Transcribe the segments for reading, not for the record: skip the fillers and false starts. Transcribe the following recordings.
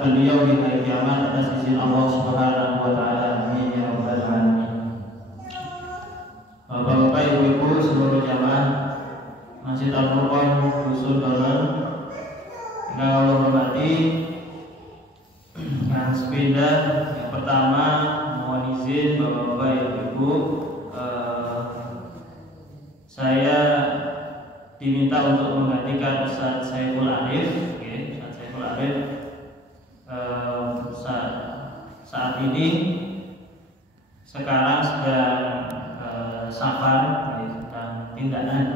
beliau di hari kiamat atas izin Allah Subhanahu wa taala. Amin ya rabbal alamin. Bapak-bapak, ibu-ibu, seluruh jamaah Masjid Al-Furqan Dusun Dolen yang Allah hormati, yang sepeda yang pertama mohon izin bapak-bapak, ibu-ibu, saya diminta untuk menggantikan Ustaz Saiful Arif. Ustaz Saiful Arif saat ini sekarang sedang safar, sedang tindaan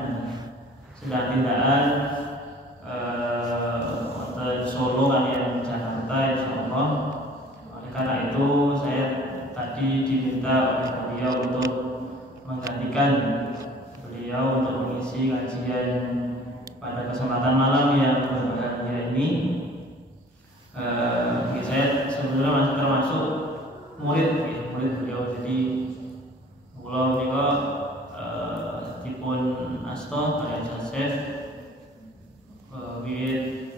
di Solo kalian Jakarta insyaallah. Oleh karena itu saya tadi diminta oleh beliau untuk menggantikan beliau untuk mengisi kajian pada kesempatan malam yang berbahagia ini. Saya sebenarnya masih termasuk murid beliau, jadi beliau juga dipun asto kalian Joseph wiwit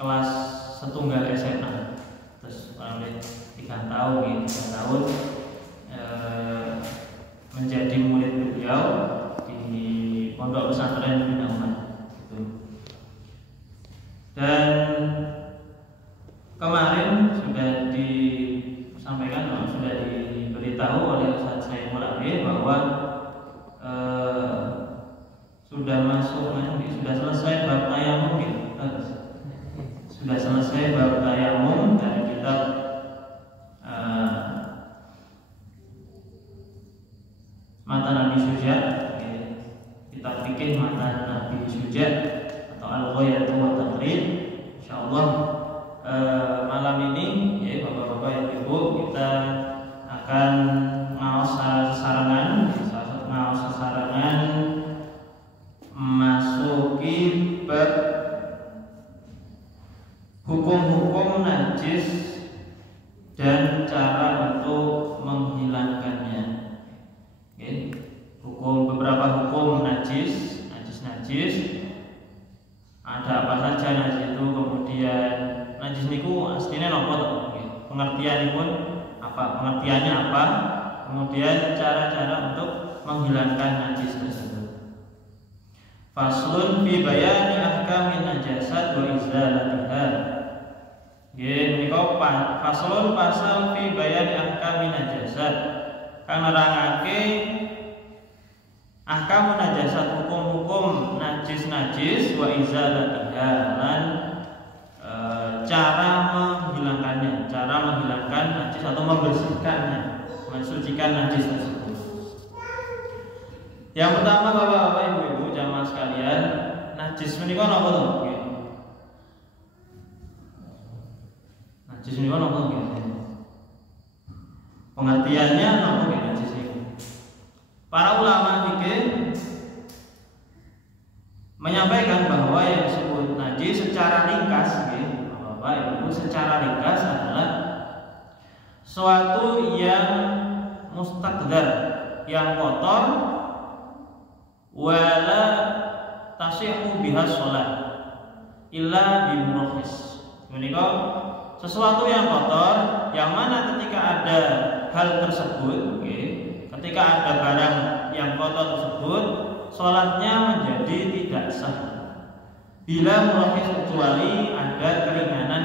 kelas setunggal SMA, terus oleh 3 tahun menjadi murid beliau di Pondok Pesantren Bina Umat gitu. Dan kemarin sudah disampaikan, sudah diberitahu oleh Ustaz Saiful Arif bahwa sudah selesai bab tayamum dari kitab Matan Nabi Syuja, kitab fikih Matan Nabi Syuja atau Al-Ghayatu wa Taqrib. Insyaallah malam ini ya bapak-bapak, ibu, kita akan ngaos sesarengan masuki bab hukum-hukum najis dan cara untuk menghilangkannya. Beberapa hukum najis. Ada apa saja najis itu, kemudian najis niku aslinya nopo to? Pengertiannya apa? Kemudian cara-cara untuk menghilangkan najis tersebut. Faslun fi bayani ahkamin najasat wa izalatiha. Faslun pasal fi bayani ahkamin najasat, kang nerangake ahkamun najasat, hukum-hukum najis wa izalatiha, lan cara menghilangkannya, cara menghilangkan najis atau membersihkannya, mensucikan najis tersebut. Yang pertama bapak-bapak, ibu-ibu, jamaah sekalian, najis menika napa to? Najis menika napa to? Pengertiannya napa najis itu? Para ulama fikih menyampaikan bahwa yang disebut najis secara ringkas, bapak ibu, secara ringkas adalah suatu yang mustaqdar, yang kotor, wala tasihhu biha shalah illa bimurahhis. Menika sesuatu yang kotor yang mana ketika ada hal tersebut, ketika ada barang yang kotor tersebut, sholatnya menjadi tidak sah bila murahhis, kecuali ada keringanan.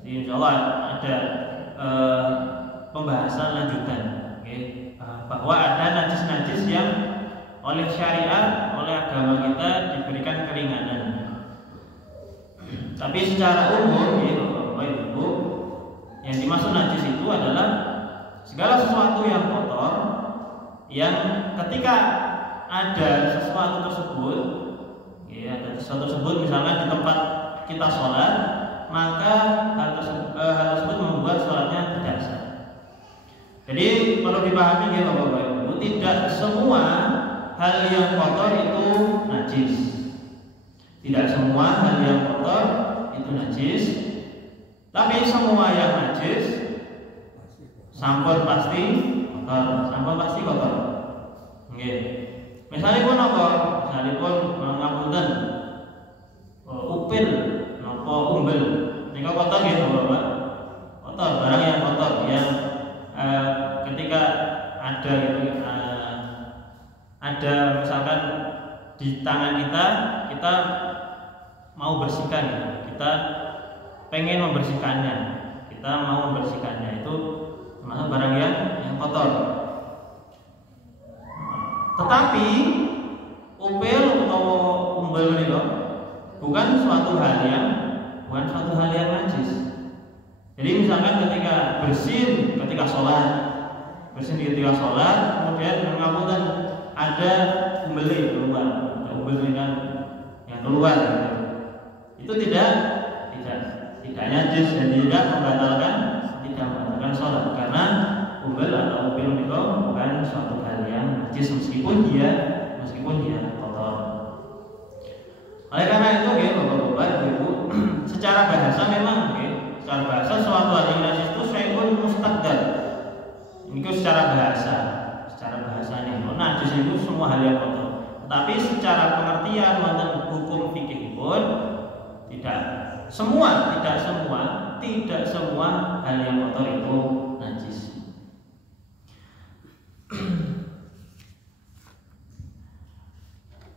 Jadi insyaallah ada pembahasan lanjutan, bahwa ada najis-najis yang oleh syariat, oleh agama kita diberikan keringanan. Tapi secara umum, Bapak Ibu, yang dimaksud najis itu adalah segala sesuatu yang kotor, yang ketika ada sesuatu tersebut, misalnya di tempat kita sholat, maka hal tersebut membuat sholatnya tidak sah. Jadi perlu dipahami ya Bapak Ibu, tidak semua hal yang kotor itu najis. Tidak semua hal yang kotor itu najis, tapi semua yang najis sampun pasti kotor. Misalnya pun apa? Misalnya pun ngapunten upil napa umbel Jika kotor gitu Bapak. Kotor, barang yang kotor yang ketika ada gitu ada misalkan di tangan kita mau bersihkan gitu. Kita pengen membersihkannya. Kita mau membersihkannya itu termasuk barang yang kotor. Tetapi upil atau umbel itu bukan suatu hal yang najis. Jadi misalkan ketika bersin ketika sholat, kemudian mengapunten ada umbel keluar, ada umbel yang keluar, gitu. Itu tidak najis dan tidak membatalkan sholat karena umbel atau upil itu bukan suatu hal yang najis meskipun dia kotor. Oleh karena itu, Bapak-bapak, Ibu, secara bahasa memang, secara bahasa suatu hal yang najis itu syai'un mustaqdar. Ini secara bahasa nih, najis itu semua hal yang kotor. Tetapi secara pengertian wonten hukum fikih pun tidak semua hal yang kotor itu najis.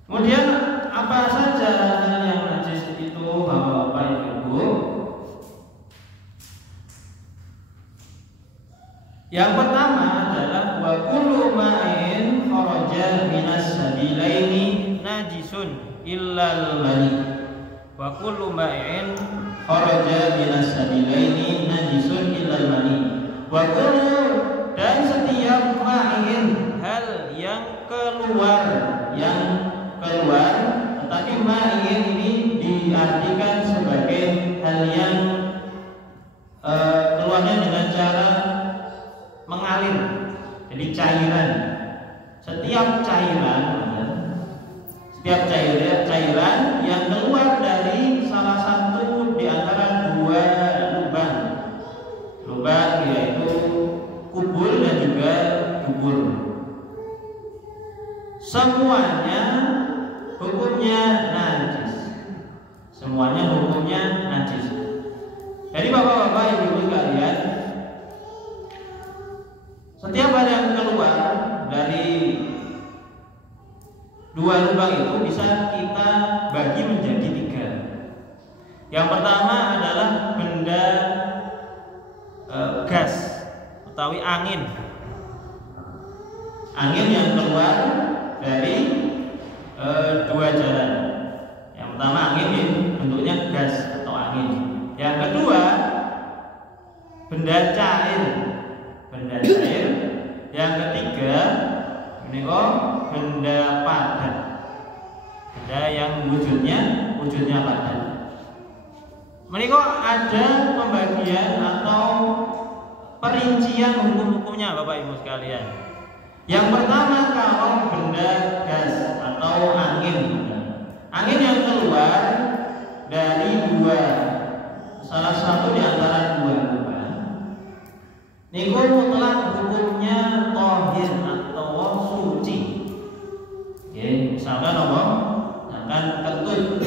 Kemudian apa saja hal yang najis itu Bapak Ibu? Yang pertama adalah wa kullu ma'in kharaja minas sabilaini najisun illal mani. Wa kullu ma'in kharaja minas sabilaini najisun illal mani. Wa kullu, dan setiap ma'in, hal yang keluar, tetapi ma'in ini diartikan sebagai hal yang keluarnya dengan cara mengalir, jadi cairan. Setiap cairan yang keluar dari salah satu di antara dua lubang yaitu kubur dan juga dubur, semuanya hukumnya najis. Jadi Bapak-bapak, Ibu sekalian, setiap hal yang keluar dari dua lubang itu bisa kita bagi menjadi 3. Yang pertama adalah benda gas utawi angin yang keluar dari dua jalan. Yang pertama angin bentuknya gas atau angin. Yang kedua benda cair. Yang ketiga benda padat, benda yang wujudnya padat. Menika ada pembagian atau perincian hukum-hukumnya Bapak Ibu sekalian. Yang pertama, kalau benda gas atau angin yang keluar dari salah satu di antara dua lubang, niku mutlak hukumnya thahir atau suci. Misalkan ketut.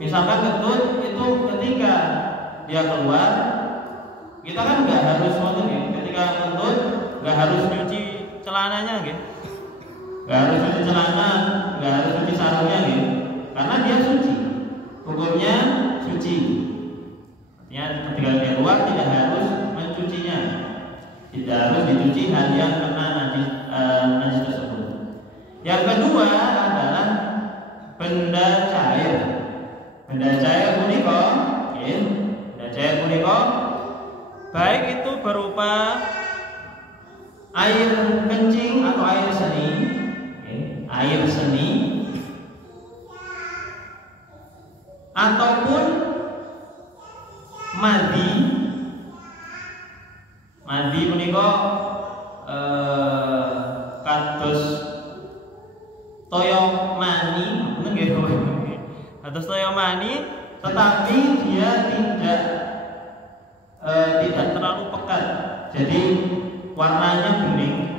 Misalkan ketut itu ketika dia keluar, kita kan nggak harus ketika ketut nggak harus nyuci celananya, nggak harus nyuci celana, nggak harus nyuci sarungnya, karena dia suci, hukumnya suci. Artinya ketika dia keluar tidak harus mencucinya, tidak harus dicuci hal yang kena najis tersebut. Yang kedua adalah benda cair. Benda cair punika baik itu berupa air kencing atau air seni, ataupun madi punika kados toyo mani, tetapi dia tidak terlalu pekat, jadi warnanya bening,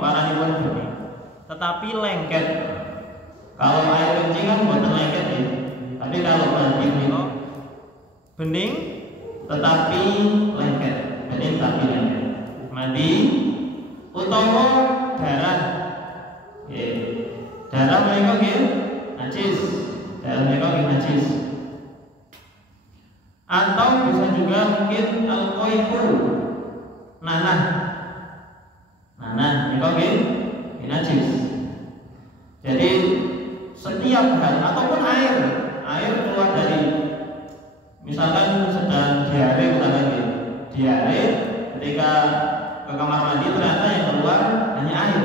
tetapi lengket. Kalau air kencing kan buatan lengket, tapi kalau mandi bening tetapi lengket, bening tapi lengket. Mandi utawa darah. Darah menika nggih najis. Darah menika nggih najis. Atau bisa juga mungkin al-qaihu, nanah. Nanah menika nggih najis. Jadi setiap hal ataupun air keluar dari, misalkan sedang diare, misalkan diare, ketika ke kamar mandi ternyata yang keluar hanya air.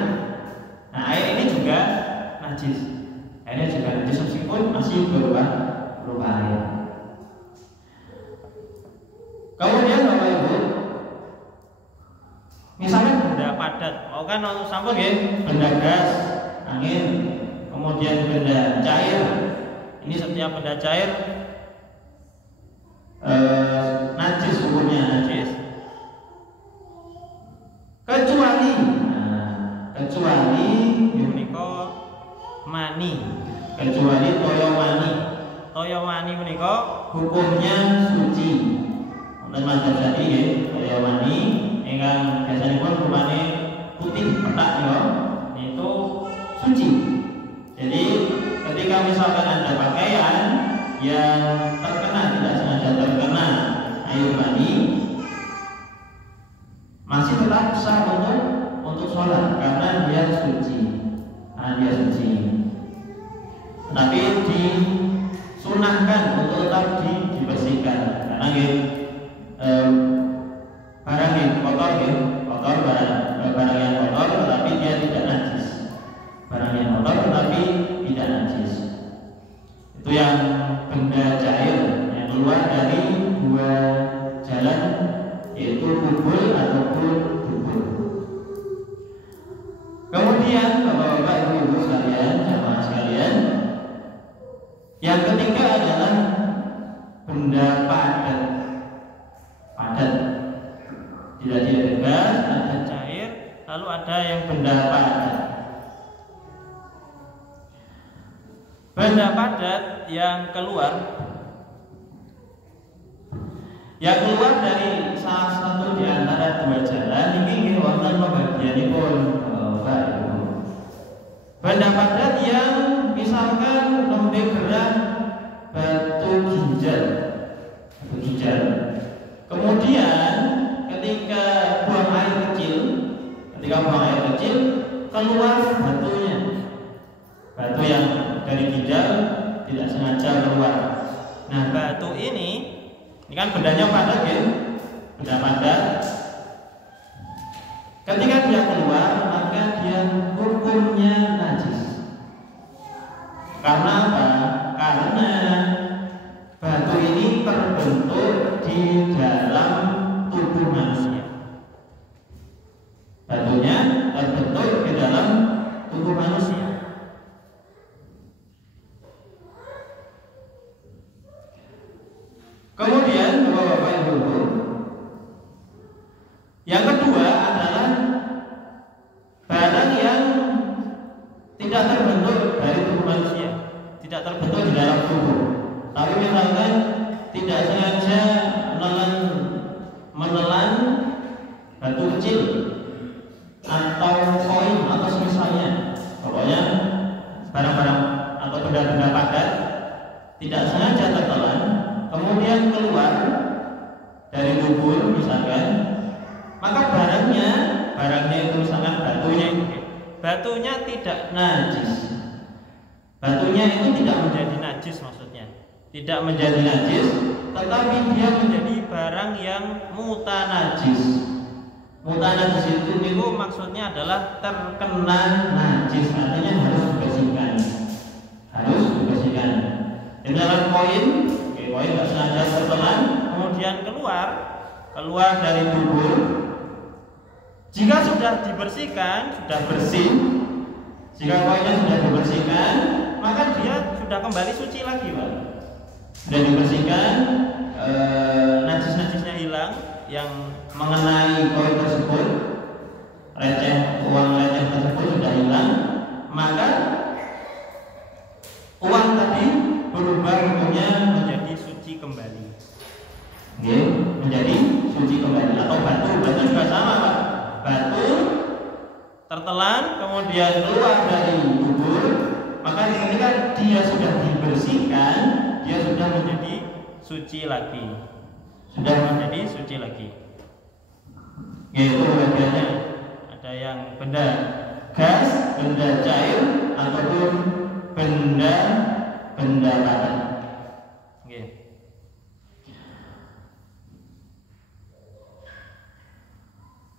Nah, air ini juga najis. Airnya juga najis meskipun masih berupa air. Kemudian Bapak Ibu, misalnya benda padat, kan sampun nggih, benda gas, angin, kemudian benda cair. Ini setiap benda cair najis, hukumnya najis. Kecuali menika mani. Kecuali toyo mani. Toyo mani menika hukumnya suci. Wonten mazhab Syafi'i nggih, toyo mani ingkang biasanipun rupane putih petak ya, itu suci. Jadi ketika misalkan ada pakaian yang tidak sengaja terkena air mani, masih tetap sah untuk sholat karena dia suci. Tapi disunahkan untuk tetap dibersihkan karena barang yang kotor barang yang kotor tetapi dia tidak najis. Barang yang kotor tetapi tidak najis. Itu yang benda cair yang keluar dari dua jalan, yaitu kubul ataupun dubur. Kemudian Bapak-bapak, Ibu-ibu sekalian, jamaah sekalian, yang ketiga adalah benda padat. Tidak dia bebas, ada cair, lalu ada yang benda padat. Benda padat yang keluar dari salah satu di antara dua jalan ini wonten pembagianipun Bapak Ibu. Benda padat yang misalkan nembe gerak batu ginjal. Kemudian ketika buang air kecil keluar batunya. Batu yang dari ginjal tidak sengaja keluar. Nah, batu ini kan bendanya padat ya, benda padat. Ketika dia keluar maka dia hukumnya najis. Karena apa? Karena batu ini terbentuk di dalam tubuh manusia. Batunya terbentuk di dalam tubuh manusia. Kemudian Bapak-bapak, Ibu-ibu, yang kedua adalah barang yang tidak terbentuk dari tubuh manusia, tidak terbentuk di dalam tubuh, tapi misalkan tidak sengaja menelan batu kecil atau koin atau semisalnya, pokoknya barang-barang atau benda-benda padat tidak sengaja tertelan, kemudian keluar dari tubuh misalkan, maka barangnya itu misalkan batunya tidak najis. Batunya itu tidak menjadi najis, maksudnya tidak menjadi najis, tetapi dia menjadi barang yang mutanajis. Mutanajis itu maksudnya adalah terkena najis, artinya harus dibersihkan. Di dalam koin tidak sengaja tertelan, kemudian keluar dari tubuh. Jika sudah dibersihkan, sudah bersih, jika koinnya sudah dibersihkan, maka dia sudah kembali suci lagi, Pak. Sudah dibersihkan, najis-najisnya hilang yang mengenai koin tersebut, uang receh tersebut sudah hilang, maka uang tadi berubah hukumnya menjadi suci kembali. menjadi suci kembali. Atau batu juga sama Pak. Batu tertelan kemudian keluar dari kubur, maka ketika dia sudah dibersihkan, dia sudah menjadi suci lagi. Yaitu bagiannya ada yang benda gas, benda cair, ataupun benda padat.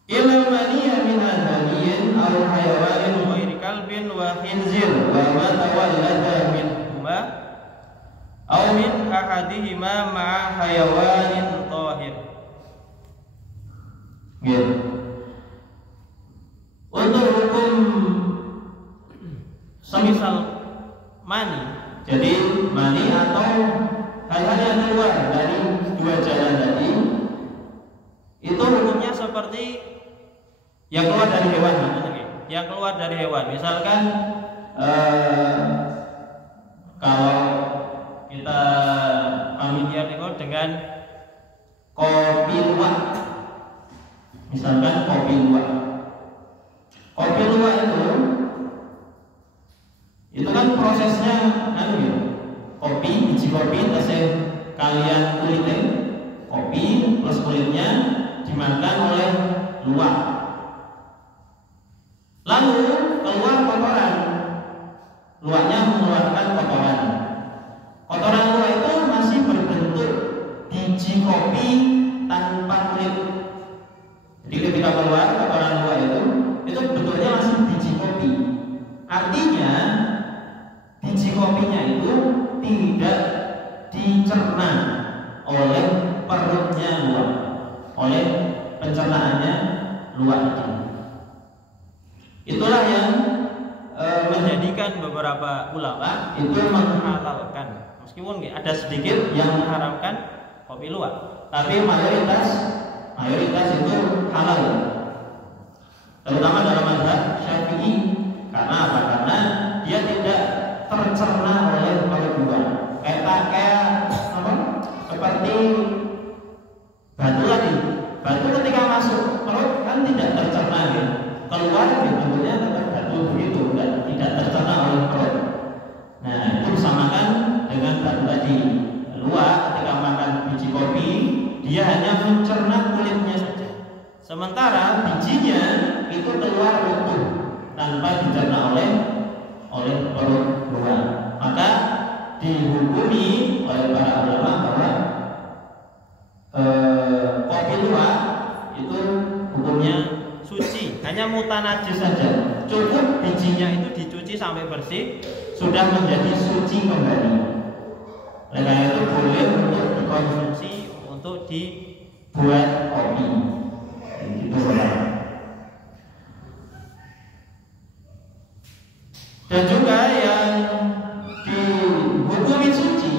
Ilal maniya min adamiyin aw hayawanin ghairi kalbin wa khinzir wa ma tawallada minhuma aw min ahadihima ma'a hayawanin tahir. Untuk hukum semisal mani, jadi mani atau hal-hal yang keluar dari dua jalan tadi, itu hukumnya seperti yang keluar dari hewan, yang keluar dari hewan. Misalkan kalau kita familiar dengan kopi luwak, misalkan kopi luwak itu kan prosesnya kopi, biji kopi tesih kalian kulitnya, kopi plus kulitnya dimakan oleh luwak. Lalu keluar kotoran, luwaknya mengeluarkan kotoran. Kotoran luwak itu masih berbentuk biji kopi tanpa kulit. Jadi ketika keluar kotoran luwak itu bentuknya masih biji kopi. Artinya biji kopinya itu tidak dicerna oleh perutnya luwak, oleh pencernaannya luwak itu. Itulah yang menjadikan beberapa ulama itu menghalalkan, meskipun ada sedikit yang mengharamkan kopi luwak, tapi mayoritas itu halal, terutama dalam mazhab Syafi'i. Karena apa? Karena dia tidak tercerna oleh perut luwak. Seperti batu tadi. Batu ketika masuk perut kan tidak tercerna keluar bentuknya tetap batu begitu, tidak tercerna oleh perut. Nah, itu disamakan dengan batu tadi. Luwak ketika makan biji kopi, dia hanya mencerna kulitnya saja. Sementara bijinya itu keluar utuh tanpa dicerna oleh perut luwak. Maka dihukumi oleh para ulama bahwa kopi luwak itu hukumnya suci, hanya mutanajis saja. Cukup bijinya itu dicuci sampai bersih, sudah menjadi suci kembali. Oleh karena itu boleh untuk dikonsumsi, untuk dibuat kopi. Itu dan juga yang dihukumi suci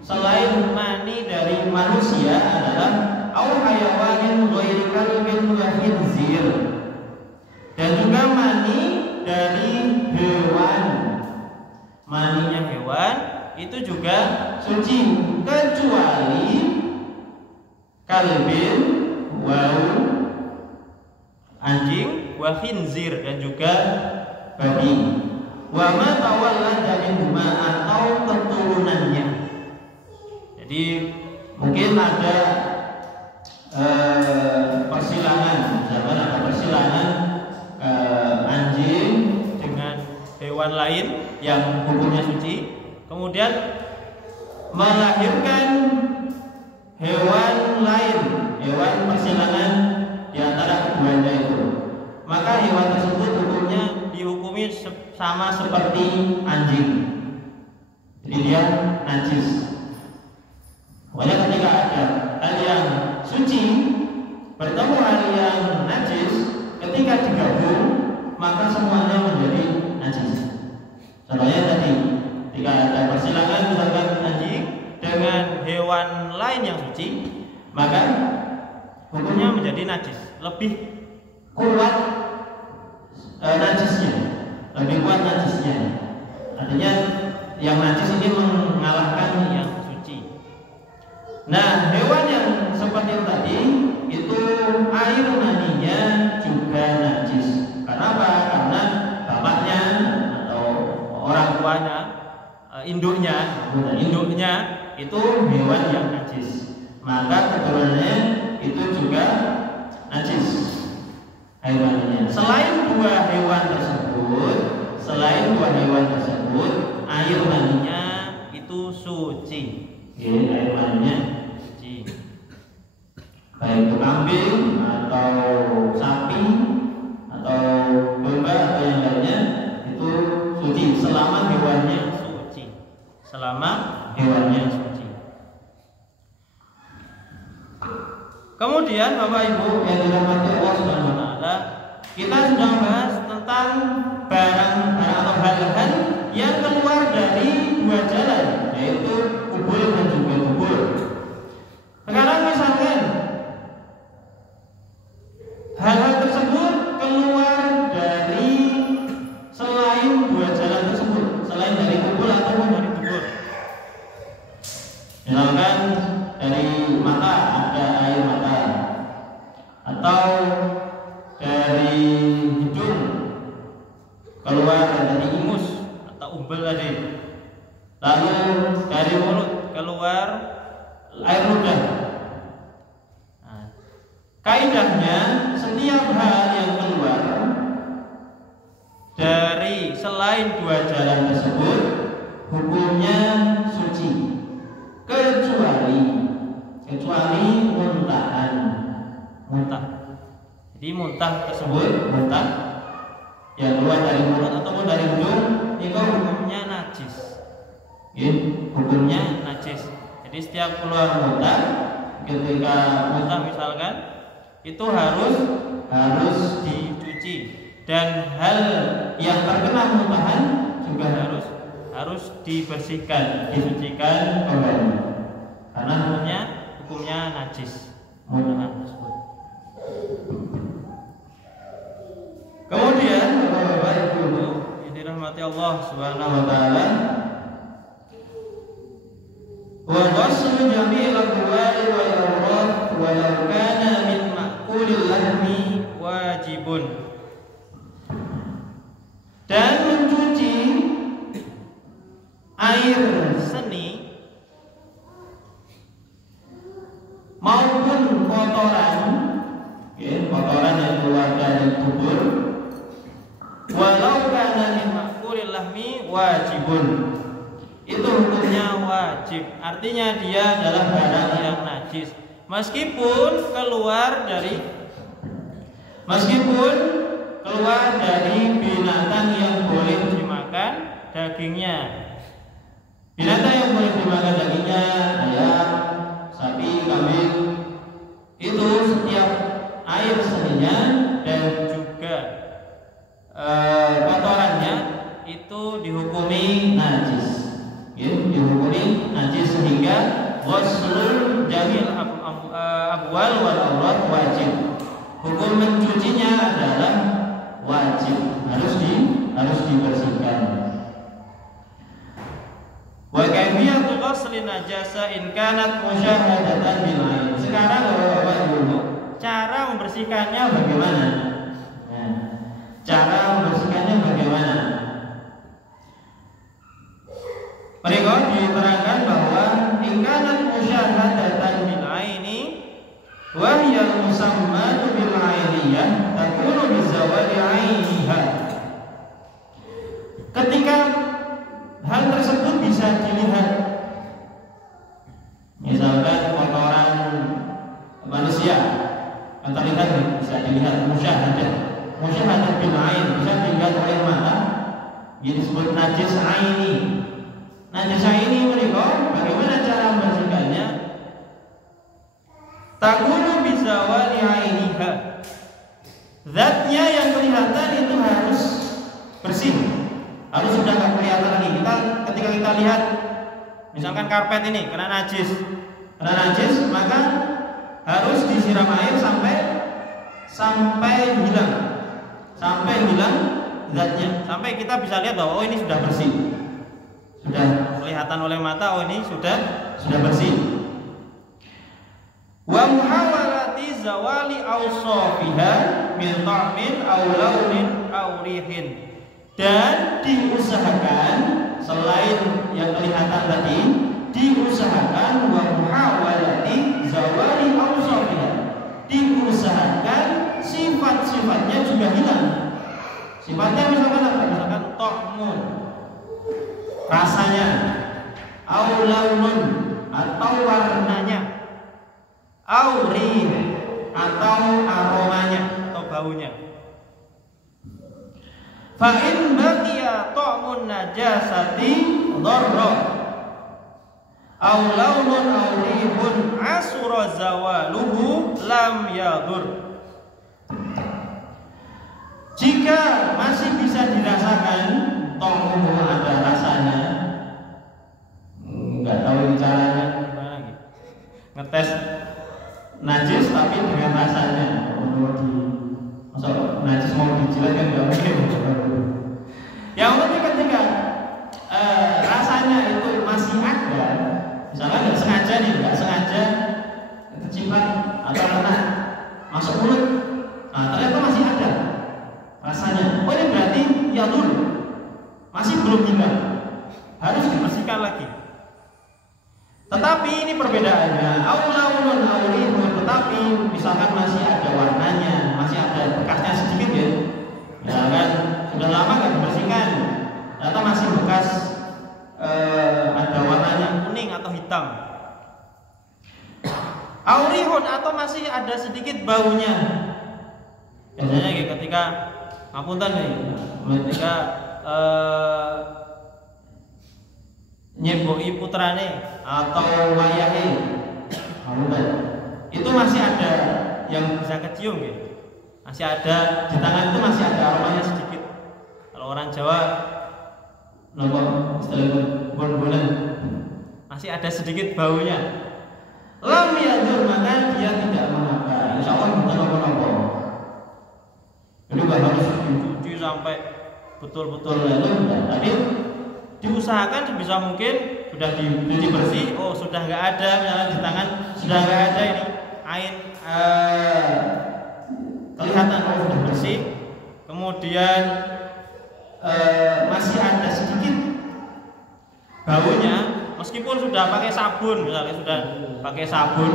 selain mani dari manusia adalah au hayawanin ghairi kalbin wa khinzir, dan juga mani dari hewan. Maninya hewan itu juga suci kecuali kalbin, wau, anjing, wa khinzir, dan juga babi. Wa ma tawallada minhuma, atau keturunannya. Jadi mungkin ada persilangan, anjing dengan hewan lain yang hukumnya suci, kemudian melahirkan hewan lain, hewan persilangan di antara keduanya itu, maka hewan tersebut hukumnya dihukumi sama seperti anjing. Jadi dia najis. Pokoknya ketika ada hal yang suci bertemu hal yang najis, ketika digabung maka semuanya menjadi najis. Contohnya tadi, ketika ada persilangan misalkan anjing dengan hewan lain yang suci, maka hukumnya menjadi najis, lebih kuat najisnya, lebih kuat najisnya. Artinya yang najis ini mengalahkan yang suci. Nah, hewan yang air maninya juga najis. Kenapa? Karena bapaknya atau orang tuanya, induknya itu hewan yang najis, maka keturunannya itu juga najis air maninya. Selain dua hewan tersebut, air maninya itu suci. Air maninya suci. Baik itu kambing atau sapi atau domba atau yang lainnya itu suci selama hewannya suci. Kemudian Bapak Ibu yang dirahmati Allah Subhanahu wa taala, kita sudah bahas tentang barang-barang atau hal-hal yang keluar dari dua jalan, yaitu kubur dan juga dubur. Sekarang misalkan hal-hal tersebut keluar dari selain dua jalan tersebut, selain dari kubur ataupun dari dubur. Misalkan dari mata, ada air mata, atau dari hidung keluar dari ingus atau umbel tadi, lalu dari mulut keluar air ludah. Kaidahnya, setiap hal yang keluar dari selain dua jalan tersebut hukumnya suci, kecuali muntah. Jadi muntah tersebut, yang keluar dari mulut ataupun dari hidung, itu hukumnya najis. Jadi setiap keluar muntah, ketika muntah misalkan, itu harus dicuci, dan hal yang terkena muntahan juga harus dibersihkan, disucikan kembali, karena hukumnya najis muntahan tersebut. Kemudian Bapak Ibu yang dirahmati Allah Subhanahu wa taala, wa ghuslu jami'il aqwali wal awrad walau kana min ma'kulil lahmi wajibun. Dan mencuci air seni maupun kotoran yang keluar dari tubuh, walau kana min ma'kulil lahmi wajibun, itu hukumnya wajib. Artinya dia adalah barang yang najis meskipun keluar dari binatang yang boleh dimakan dagingnya. Binatang yang boleh dimakan dagingnya, ayam, sapi, kambing, itu setiap air seninya dan juga kotorannya itu dihukumi najis. Sehingga ghuslul jamil abwal wal awrad wajib. Hukum mencucinya adalah wajib, harus dibersihkan. Wa kayfiyatu ghusli najasa in kanat musyahadatan bil ain. Sekarang Bapak Ibu, cara membersihkannya bagaimana? Mereka diterangkan bahwa in kanat musyahadatan bil aini wa hiya musammatu bil ainiyah takunu bi zawali ainiha. Ketika hal tersebut bisa dilihat, misalkan kotoran manusia yang terlihat bisa dilihat, musyahadah bil ain, bisa dilihat oleh mata, ini disebut najis aini. Najis aini mereka bagaimana cara membersihkannya? Takunu bizawali ainiha, zatnya yang kelihatan itu harus bersih, harus sudah nggak kelihatan lagi. Ketika kita lihat misalkan karpet ini kena najis, maka harus disiram air sampai hilang zatnya, sampai kita bisa lihat bahwa ini sudah bersih, sudah kelihatan oleh mata, ini sudah bersih. Wa muhawalat muhawalati zawali awsafiha min ta'min aw launin aw rihin. Dan diusahakan selain yang kelihatan tadi, diusahakan wa muhawalati zawali awsafiha, diusahakan sifat-sifatnya juga hilang. Sifatnya misalkan apa? Misalkan ta'mun, rasanya, au launun, atau warnanya, au rih, atau aromanya atau baunya. Fa in baqiya ta'mun najasati dharra au launun au rihun asura zawaluhu lam yadur. Jika masih bisa dirasakan, ta'mun ada rasanya, nggak tahu caranya gimana gitu, ngetes najis tapi dengan rasanya. Masuk najis mau dijilat kan nggak mungkin. Yang penting ketika rasanya itu masih ada, misalnya nggak sengaja kecipat atau kena masuk mulut, nah ternyata masih ada rasanya. Oh ini berarti ya dulu masih belum hilang, harus dibersihkan lagi. Tetapi ini perbedaannya, aulaunun aulihun, tetapi misalkan masih ada warnanya, masih ada bekasnya sedikit ya, misalkan sudah lama nggak dibersihkan, ternyata masih bekas ada warnanya kuning atau hitam. Aurihun, atau masih ada sedikit baunya. Biasanya gitu, ketika ngapunten nih, ketika nyeboi putrane atau wayahe, itu masih ada yang bisa kecium gitu. Masih ada di tangan itu, masih ada aromanya sedikit. Kalau orang Jawa nopo istilah bon-bonan, masih ada sedikit baunya. Lam yadur, maka dia tidak mengapa. Insyaallah bukan apa-apa. Jadi nggak harus dicuci sampai betul-betul lalu, tapi diusahakan sebisa mungkin sudah dicuci bersih. Oh sudah nggak ada, misalnya di tangan sudah nggak ada ini air, kelihatan oh sudah bersih. Kemudian masih ada sedikit baunya, meskipun sudah pakai sabun, misalnya sudah pakai sabun,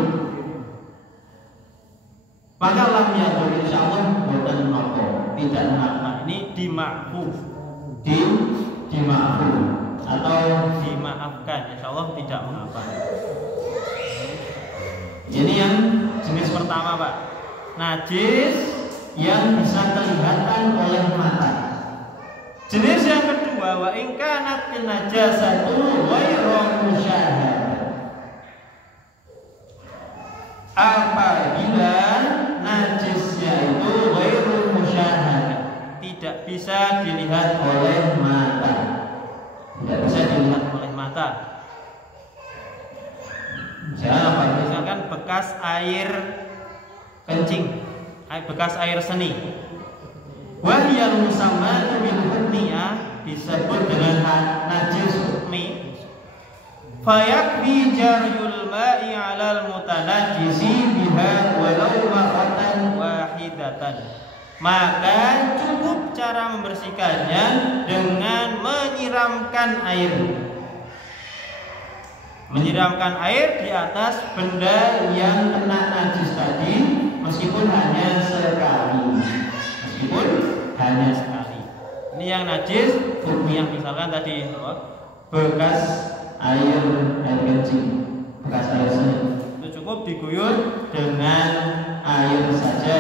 maka lam yadur insyaallah bukan apa, tidak mengapa. Ini dimaafkan, dimaafkan atau dimaafkan, insyaallah tidak mengapa. Ini yang jenis pertama Pak, najis yang bisa kelihatan oleh mata. Jenis yang kedua, wa in kanat najasatu ghairu musyahad, apabila najisnya itu ghairu musyahad, tidak bisa dilihat oleh mata, tidak bisa dilihat oleh mata. Misalkan bekas air kencing, bekas air seni, wahyal musammatu bil hukmiyah, disebut dengan najis hukmi. Fayakfi jaryul ma'i 'alal mutanajjisi biha walau marratan wahidatan, maka cukup cara membersihkannya dengan menyiramkan air. Menyiramkan air di atas benda yang kena najis tadi, meskipun hanya sekali. Meskipun hanya sekali. Ini yang najis hukmiyah, misalkan tadi bekas air kencing, bekas air seni, itu cukup diguyur dengan air saja,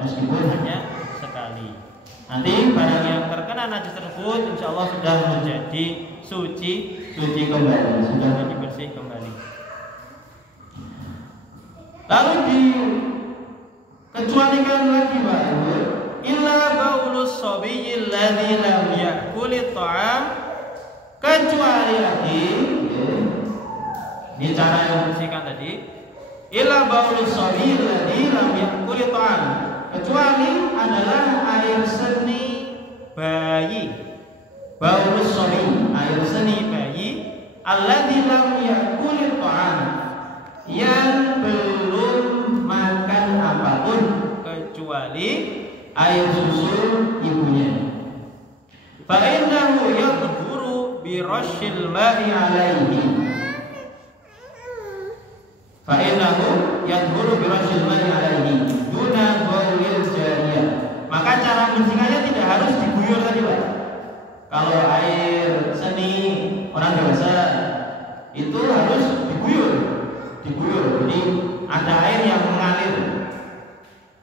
meskipun hanya sekali. Nanti barang yang terkena najis tersebut insya Allah sudah menjadi suci kembali, sudah menjadi bersih kembali. Lalu dikecualikan lagi Pak, illa baulus sabiyil ladzi lam ya'kulit ta'am, kecuali lagi ini cara yang membersihkan tadi, illa baulus sabiyil ladzi lam ya'kulit ta'am, kecuali adalah air seni bayi. Baulus sabi, air seni bayi, alladzi lam ya'kulit ta'am, yang belum makan kecuali air susu ibunya. Fa innahu yadhuru bi rasyil ma'i 'alaihi. Fa innahu yadhuru bi rasyil ma'i 'alaihi duna bawlil jariyah. Maka cara mencucinya tidak harus diguyur tadi, Pak. Kalau air seni orang dewasa itu harus diguyur. Jadi ada air yang mengalir.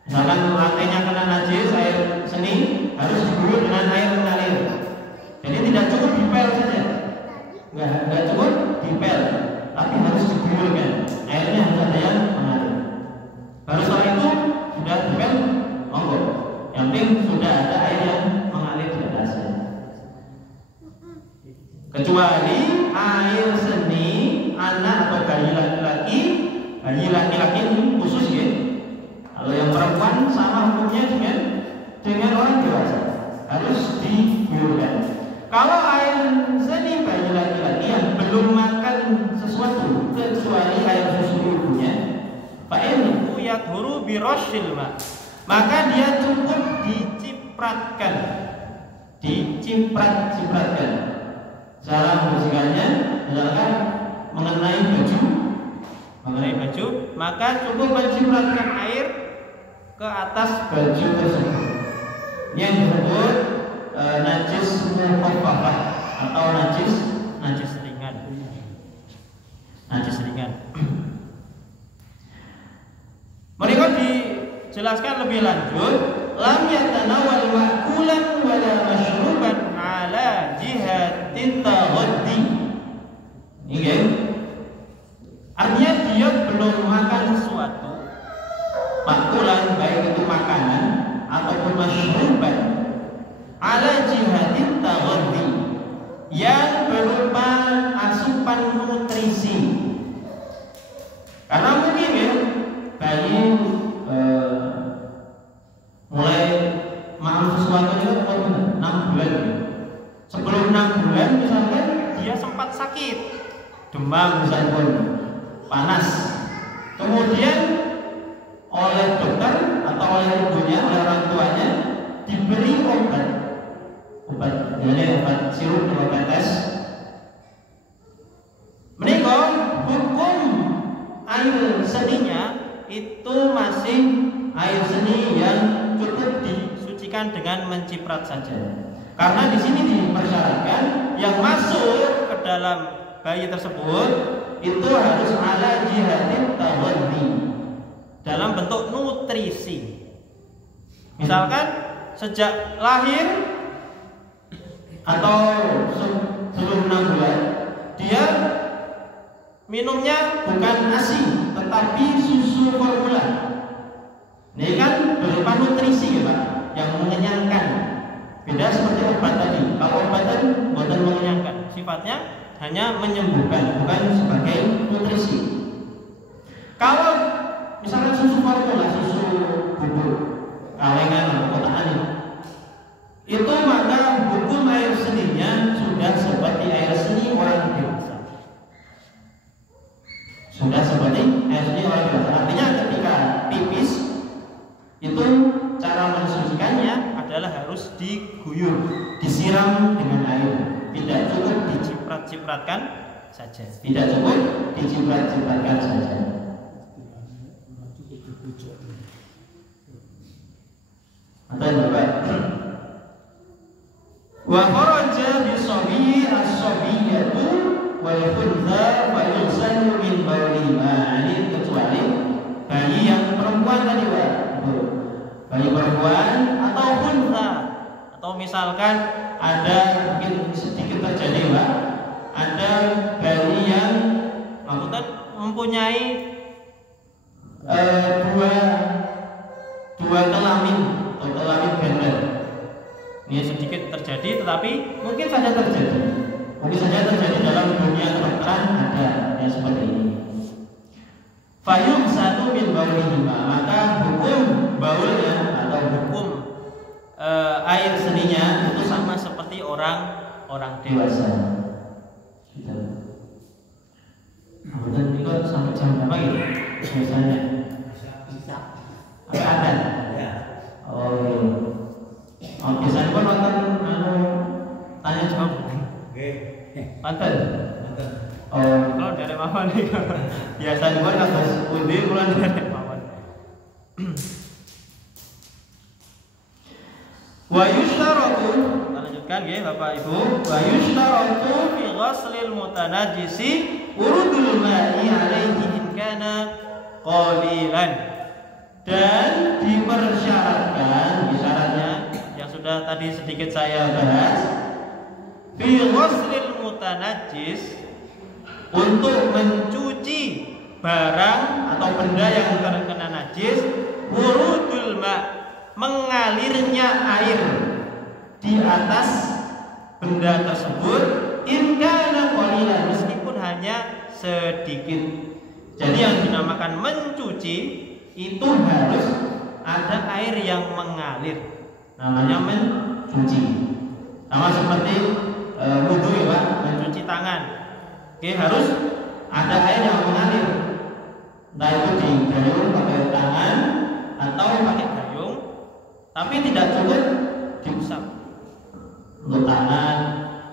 Misalkan lantainya kena najis, air seni harus diguyur dengan air mengalir. Jadi tidak cukup dipel saja, nggak cukup dipel, tapi harus diguyurkan. Airnya harus ada yang mengalir. Baru setelah itu sudah dipel, monggo. Yang penting sudah ada air yang mengalir di atasnya. Kecuali air seni anak atau bayi laki-laki ini khusus ya. Kalau yang perempuan sama hukumnya dengan orang dewasa, harus diguyurkan. Kalau air seni bayi laki-laki yang belum makan sesuatu kecuali air susu ibunya, fa'innahu yadhuru bi rasyil ma', maka dia cukup dicipratkan. Cara membersihkannya misalkan mengenai baju, maka cukup mencipratkan air ke atas baju tersebut. Yang disebut najis mukhaffafah atau najis ringan. Mereka dijelaskan lebih lanjut, lam yatanawal ma'kulan wala mashruban ala jihatin taghaddi. Ini artinya dia belum makan sesuatu, makulan baik itu makanan ataupun masyruban, ala jihatin taghaddi, yang berupa asupan nutrisi. Karena mungkin ya bayi mulai makan sesuatu itu 6 bulan. Sebelum 6 bulan misalkan dia sempat sakit, demam misalkan, panas, kemudian oleh dokter atau oleh ibunya, oleh orang tuanya diberi obat sirup, obat tes. Menikah hukum air seninya itu masih air seni yang cukup disucikan dengan menciprat saja. Karena di sini dipersyaratkan yang masuk ke dalam bayi tersebut itu harus ala jihatin taghaddi, dalam bentuk nutrisi. Misalkan sejak lahir atau sebelum 6 bulan dia minumnya bukan ASI tetapi susu formula. Ini kan berupa nutrisi ya Pak, yang mengenyangkan. Beda seperti obat tadi. Kalau obat tadi bukan mengenyangkan, sifatnya hanya menyembuhkan, bukan sebagai nutrisi. Kalau misalnya susu formula, susu bubuk, kalengan, kotaan itu maka hukum air seninya sudah seperti air seni orang dewasa. Sudah seperti air seni orang dewasa. Artinya ketika pipis itu cara mensucikannya adalah harus diguyur, disiram dengan air. Tidak cukup diciprat-cipratkan saja. Tidak cukup diciprat-cipratkan saja. Atau Bapak. Wa kharaja bisabi as-sabiyatu wal khunza fa yusallu min bawlima. Ini kecuali bayi yang perempuan tadi Pak. Bayi perempuan atau khunza, atau misalkan ada mungkin sedikit terjadi Pak, ada bayi yang mempunyai dua kelamin atau kelamin ganda. Ini sedikit terjadi, tetapi mungkin saja terjadi dalam dunia kedokteran, ada yang seperti ini. Fayum satu min baulihima, maka hukum baulnya atau hukum air seninya itu sama seperti orang dewasa. Kemudian itu sampai jam berapa gitu biasanya? Sampai adan. Oh, oh biasanya pun nonton tanya jawab. Oke. Nonton. Oh, kalau dari mawon nih. Biasanya pun nonton undi pulang dari mawon. Wa yusytaratu, lanjutkan nggih Bapak Ibu. Wa yusytaratu fi ghaslil mutanajjisi urudul ma'i alaihi in kana qalilan. Dan dipersyaratkan, syaratnya yang sudah tadi sedikit saya bahas, fi ghaslil mutanajjis, untuk mencuci barang atau benda yang terkena najis, urudul ma', mengalirnya air di atas benda tersebut, in kana qalilan, meskipun hanya sedikit. Jadi yang dinamakan mencuci itu harus ada air yang mengalir, namanya mencuci. Sama seperti wudu ya Pak, mencuci tangan. Oke, harus ada air yang mengalir. Entah itu di gayung pakai tangan atau pakai gayung, tapi tidak cukup diusap untuk tangan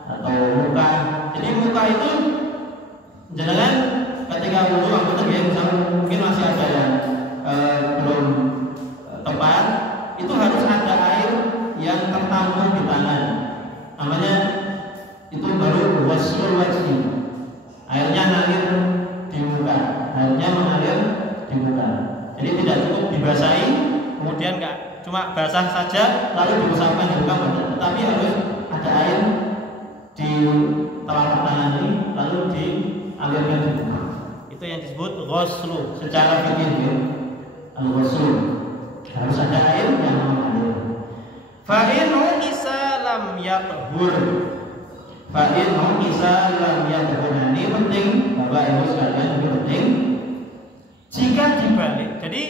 atau muka. Jadi muka itu jangan ketika wudu aku ya, mungkin masih ada yang belum tepat, itu harus ada air yang tertampung di tangan. Namanya itu baru waslul wajhi. Airnya mengalir di muka, airnya mengalir di muka. Jadi tidak cukup dibasahi, kemudian enggak cuma basah saja lalu diusapkan di muka, tetapi harus ada air di telapak tangan ini lalu dialirkan di muka. Itu yang disebut ghuslu secara fikih. Al-ghusl harus ada air yang mengalir. Fa in unisa lam yathur. Fa in unisa lam yathur. Ini penting Bapak Ibu sekalian, ini penting. Jika dibalik, jadi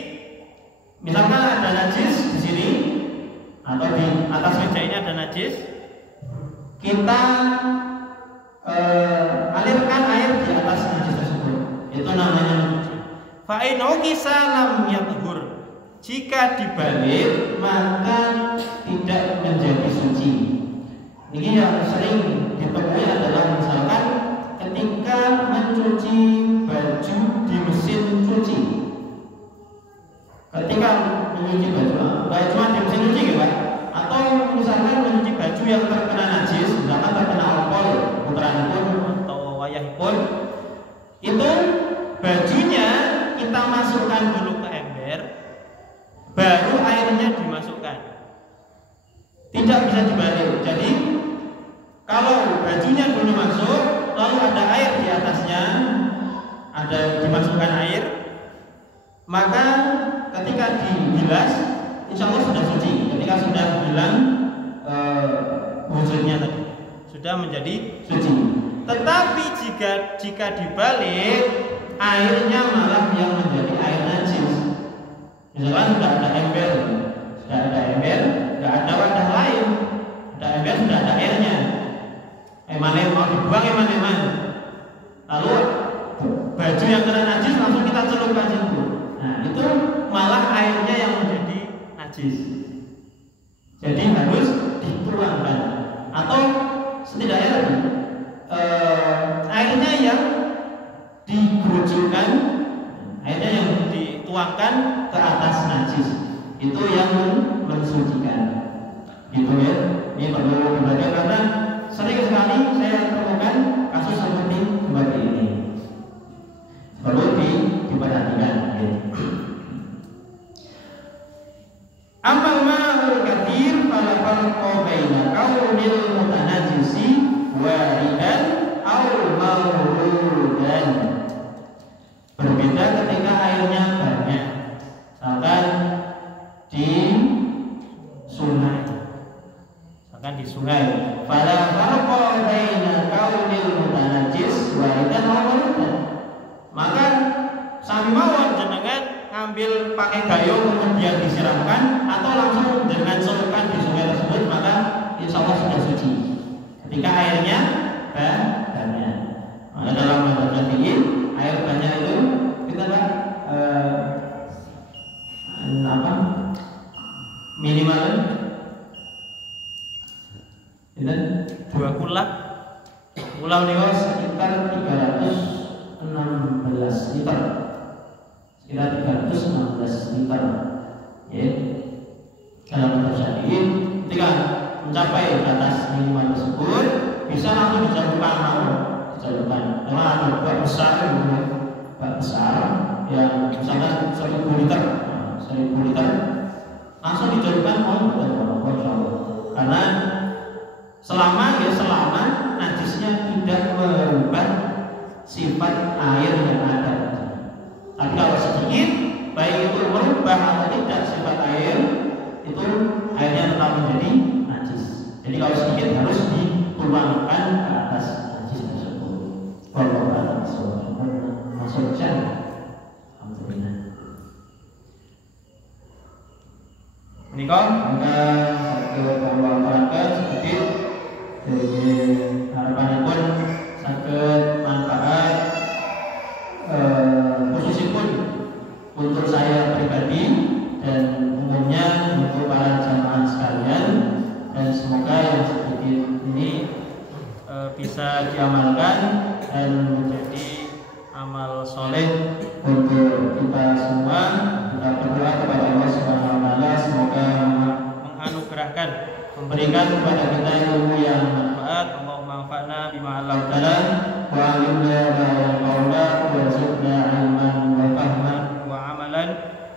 misalkan ada najis di sini atau di atas meja ini ada najis, kita alirkan air di atas najis tersebut. Itu namanya mencuci. Fa in unisa lam yathur. Jika dibalik maka tidak menjadi suci. Ini yang sering ditemui adalah misalkan ketika mencuci baju di mesin cuci. Ketika mencuci baju, baik cuma di mesin cuci ya Pak, atau misalkan mencuci baju yang terkena najis, misalkan terkena alkohol, puteranipun atau wayahipun, itu bajunya kita masukkan dulu ke ember, baru airnya dimasukkan. Tidak bisa dibalik. Jadi kalau bajunya dulu masuk, lalu ada air di atasnya, ada dimasukkan air, maka ketika dibilas, insya Allah sudah suci. Ketika sudah hilang wujudnya tadi, sudah menjadi suci. Tetapi jika dibalik, airnya malah yang menjadi air najis. Misalkan sudah ada ember, sudah ada wadah lain, ada ember, sudah ada airnya. Mana mau dibuang eman. Lalu baju yang kena najis langsung kita celupkan situ. Nah itu malah airnya yang menjadi najis. Jadi harus dituangkan atau setidaknya tadi airnya yang dikerucutkan, airnya yang dituangkan ke atas najis, itu yang mensucikan. Gitu ya. Ini perlu dibaca karena sering sekali saya temukan kasus seperti ini. Perlu diperhatikan. Amal ma'ul kathir fala farqa baina kaunil mutanajjisi waridan aw mawrudan. Berbeda ketika airnya banyak, misalkan di sungai. Fala farqa baina kaunil mutanajjis waridan aw mawrudan. Maka sami mawon jenengan ngambil pakai gayung kemudian disiramkan atau langsung dengan celupkan di sungai tersebut, maka insya Allah sudah suci ketika airnya banyak. Maka dalam mazhab Syafi'i air banyak itu kita minimal Ulah niku sekitar 316 liter. Sekitar 316 liter. Ya. Dalam terjadi ketika mencapai batas minimal tersebut bisa langsung dijalurkan. Karena ada bak besar yang misalkan 1000 liter, 1000 liter langsung dijalurkan karena selama najisnya tidak merubah sifat air yang ada. Tapi kalau sedikit, baik itu merubah atau tidak sifat air, itu airnya tetap menjadi najis. Jadi kalau sedikit harus dituangkan ke atas najis tersebut. Kalau masuk jannah. Alhamdulillah. Menikah, maka satu Allah terangkan sedikit harapan pun sakit manfaat khusus pun untuk saya pribadi dan umumnya untuk para jamaah sekalian, dan semoga yang sedikit ini bisa diamalkan dan menjadi amal soleh untuk kita semua. Kita berdoa kepada Allah Subhanahu wa taala semoga menganugerahkan, memberikan kepada kita ilmu yang bermanfaat. Allahumma anfa'na bima 'allamtana wa 'allimna ma yanfa'una warzuqna 'ilman wa fahman wa 'amalan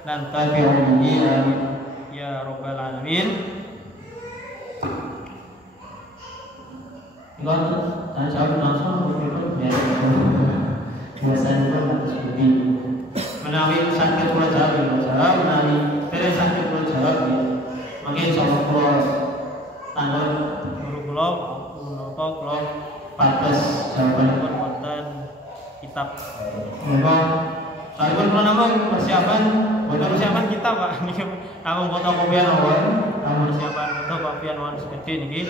nantafi'u bihi amin ya rabbal alamin. Kalau tanya jawab langsung biasanya harus lebih menawi sakit kula jawab, menawi beres sakit kula jawab. Mungkin sama kula tanggal guru kula menapa kula pates jawabanipun wonten kitab. Memang saipun kula namung persiapan kitab Pak niki namung fotokopian mawon, namung persiapan fotokopian mawon segede niki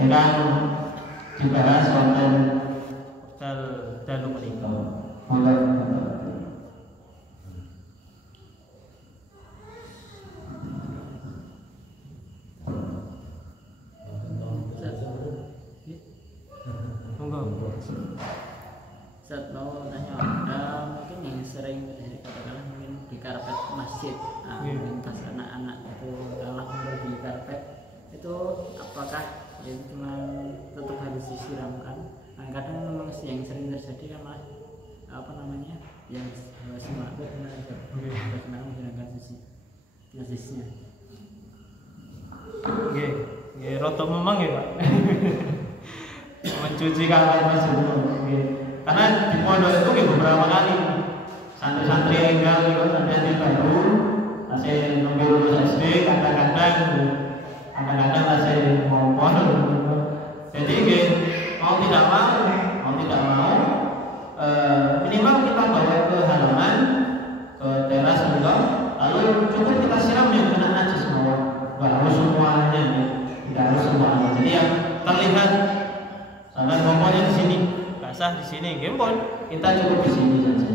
ingkang dibahas wonten dalu menika. Ustaz mau tanya, mungkin yang sering katakanlah mungkin di karpet masjid, lintas anak-anak itu kalau di karpet itu apakah ya cuma tetap harus disiramkan? Kadang memang yang sering terjadi kan yang semua itu karena menggunakan nasisnya. Roto memang ya Pak. Mencuci kamar masjid. Karena di pondok itu beberapa kali santri-santri enggal itu santri baru masih nunggu lulus SD, kadang-kadang masih mau pondok. Jadi mau tidak mau minimal kita bawa ke halaman, ke teras juga, lalu cukup kita siram yang kena najis semua. Nggak harus semuanya, tidak harus semuanya. Jadi yang terlihat sangat pokoknya di sini, basah di sini, gempon, kita cukup di sini saja.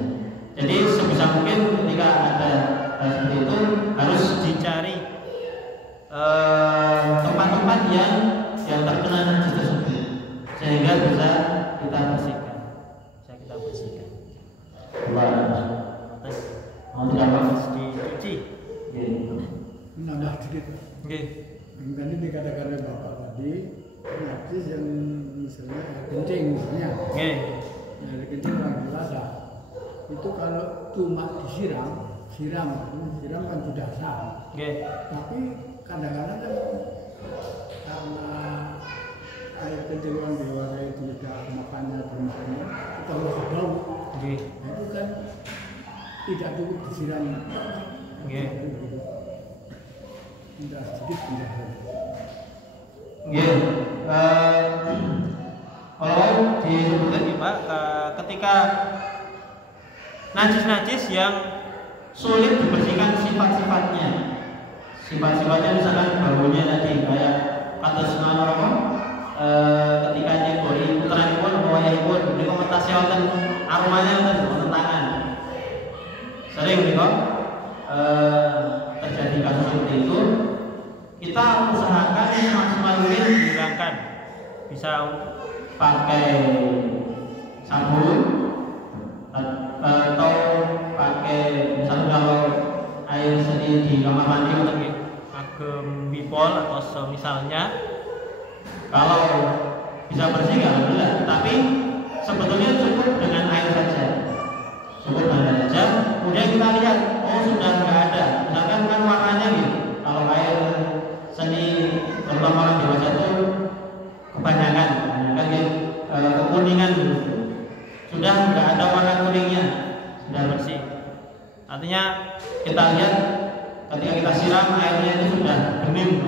Jadi sebisa mungkin ketika ada seperti itu harus dicari tempat-tempat yang terkena najis tersebut sehingga bisa kita bersihkan. Mau tidak harus dicuci. Nambah sedikit. Yang tadi dikatakan oleh Bapak tadi, najis yang misalnya kencing misalnya. Dari kencing orang dewasa. Itu kalau cuma siram kan sudah sah. Tapi kadang-kadang kan karena air kencing orang dewasa itu tidak makannya misalnya terlalu bau. Itu kan tidak cukup disiram. Tidak sedikit penjelasan. Kalau disebutkan nih Pak, ketika najis-najis yang sulit dibersihkan sifat-sifatnya misalkan baunya tadi kayak kata semua ketika nyebori puteran pun bawahnya pun ini komentasi wonten aromanya wonten tangan sering nih kok terjadi kasus seperti itu. Kita usahakan semaksimal mungkin dihilangkan, bisa pakai sabun atau pakai misalnya kalau air seni di kamar mandi atau agem wipol atau semisalnya, kalau bisa bersih alhamdulillah, tapi sebetulnya cukup dengan air saja, kemudian kita lihat oh sudah nggak ada, misalkan kan warnanya gitu, kalau air seni terutama orang dewasa itu kebanyakan kekuningan gitu. Sudah nggak ada warna kuningnya, sudah bersih. Artinya kita lihat ketika kita siram airnya itu sudah bening,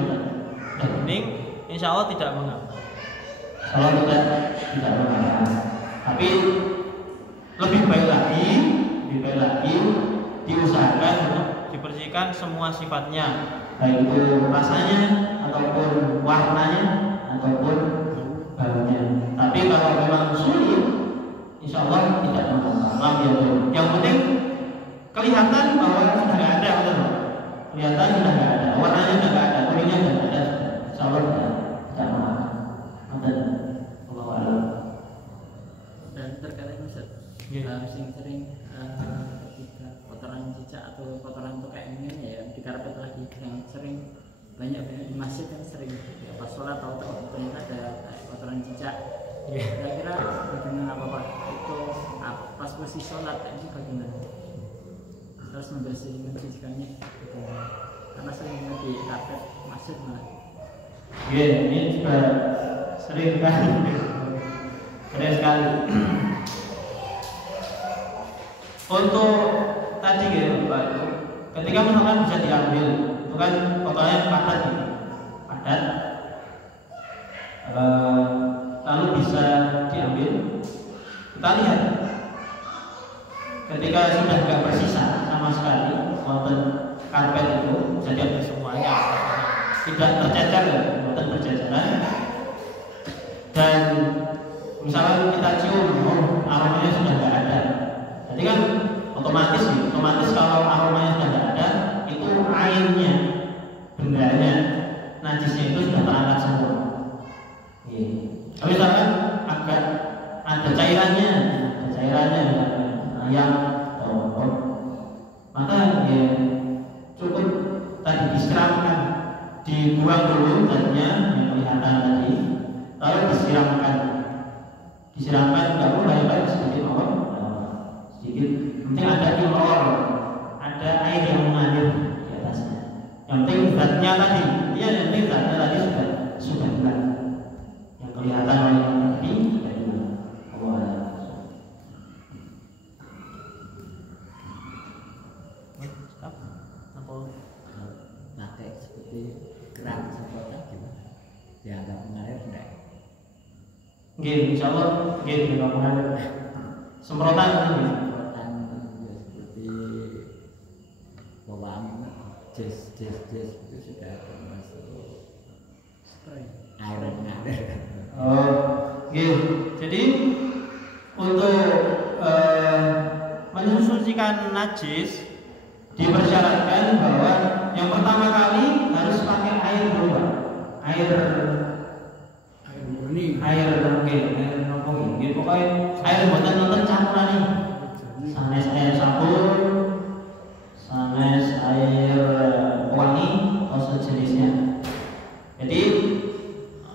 insya Allah tidak mengapa. Kalau tidak mengapa. Tapi lebih baik lagi diusahakan untuk dibersihkan semua sifatnya, baik itu rasanya ataupun warnanya ataupun baunya. Tapi kalau memang sulit, insya Allah tidak mengapa. Yang penting kelihatan bahwa sudah nggak ada, kelihatan sudah nggak ada, warnanya sudah nggak ada, kuningnya sudah nggak ada, insya Allah tidak mengapa. Dan terkadang Ustaz, sering ketika kotoran cicak atau kotoran tuh kayak gini ya di karpet lagi, yang sering banyak di masjid kan sering ya, pas sholat tahu ternyata ada kotoran cicak. Kira-kira bagaimana Bapak itu pas posisi sholat ini bagaimana? Terus membersihkannya gitu. Karena sering di karpet masjid malah. Ini juga sering sekali. Untuk tadi gitu Pak, ketika misalkan bisa diambil, itu kan kotorannya padat, lalu bisa diambil. Kita lihat ketika sudah nggak bersisa sama sekali konten karpet itu, jadi ada semuanya, tidak tercecer, konten berceceran, dan misalnya kita cium, aromanya sudah nggak ada. Jadi kan otomatis kalau aromanya sudah nggak ada, itu airnya, bendanya, najisnya itu sudah terangkat semua. Tapi misalkan agak ada cairannya yang maka ya cukup tadi disiramkan, dibuang dulu tadinya yang kelihatan tadi, lalu disiramkan nggak perlu banyak sedikit sedikit, penting ada imror, ada air yang mengalir di atasnya. Yang penting zatnya tadi, yang penting zatnya tadi sudah hilang, yang kelihatan oleh tadi sudah hilang. Pakai seperti keran semprotan gimana? Dianggap mengalir enggak? Insya Allah tidak mengalir. Semprotan seperti pewangi jas itu sudah termasuk spray air mengalir. Jadi untuk mensucikan najis dipersyaratkan bahwa yang pertama kali harus pakai air dulu, air murni, pokoknya air buatan nonton campuran nih, sanes air sabun, sanes air wangi atau sejenisnya. Jadi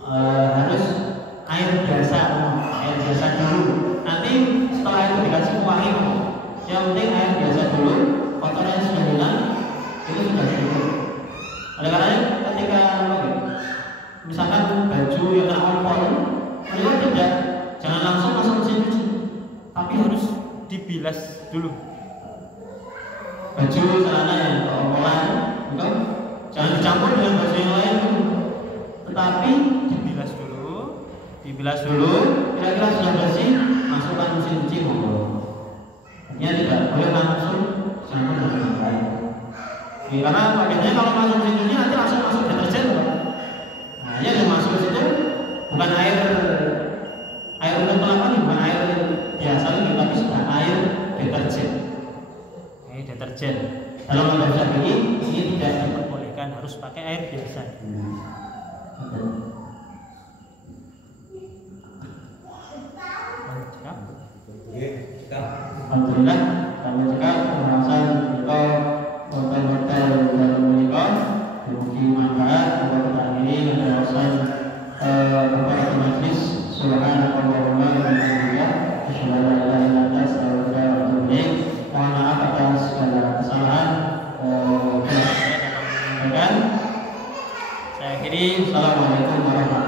harus air biasa dulu. Nanti setelah itu dikasih wangi, yang penting air biasa dulu, kotorannya sudah hilang, itu sudah cukup. Oleh karena ketika misalkan baju yang tak kompor, tidak, jangan langsung masuk mesin cuci, tapi harus dibilas dulu. Baju celana yang komporan, jangan dicampur dengan baju yang lain dulu, tetapi dibilas dulu, kira-kira sudah bersih, masukkan mesin cuci Artinya tidak boleh langsung campur dengan yang lain. Karena biasanya kalau masuk mesin cuci nanti langsung masuk deterjen. Nah, yang masuk ke situ bukan air untuk kelapa, bukan air biasa lagi, tapi sudah air deterjen. Deterjen. Dalam mazhab ini tidak diperbolehkan, harus pakai air biasa. Alhamdulillah kami cekap pembahasan kita hotel-hotel dalam mereka mungkin manfaat buat kita ini penjelasan kepada majlis subhanallahumma wa bihamdika asyhadu an la ilaha illa anta astaghfiruka wa atubu ilaik. Mohon maaf atas segala kesalahan dan saya akhiri. Assalamualaikum warahmatullahi wabarakatuh.